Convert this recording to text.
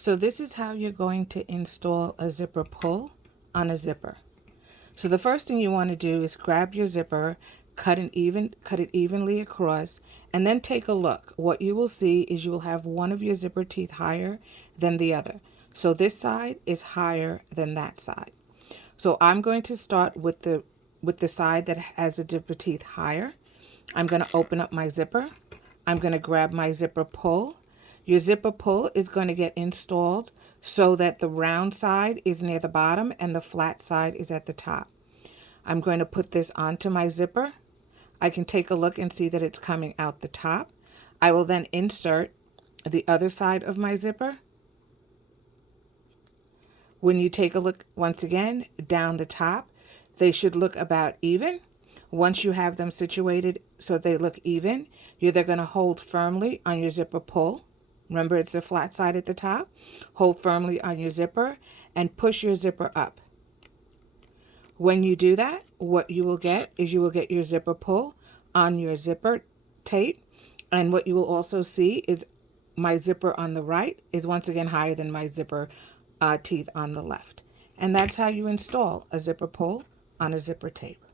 So this is how you're going to install a zipper pull on a zipper. So the first thing you want to do is grab your zipper, cut it evenly across, and then take a look. What you will see is you will have one of your zipper teeth higher than the other. So this side is higher than that side. So I'm going to start with the side that has the zipper teeth higher. I'm going to open up my zipper. I'm going to grab my zipper pull. Your zipper pull is going to get installed so that the round side is near the bottom and the flat side is at the top. I'm going to put this onto my zipper. I can take a look and see that it's coming out the top. I will then insert the other side of my zipper. When you take a look once again down the top, they should look about even. Once you have them situated so they look even, you're then going to hold firmly on your zipper pull. Remember, it's the flat side at the top. Hold firmly on your zipper and push your zipper up. When you do that, what you will get is you will get your zipper pull on your zipper tape. And what you will also see is my zipper on the right is once again higher than my zipper teeth on the left. And that's how you install a zipper pull on a zipper tape.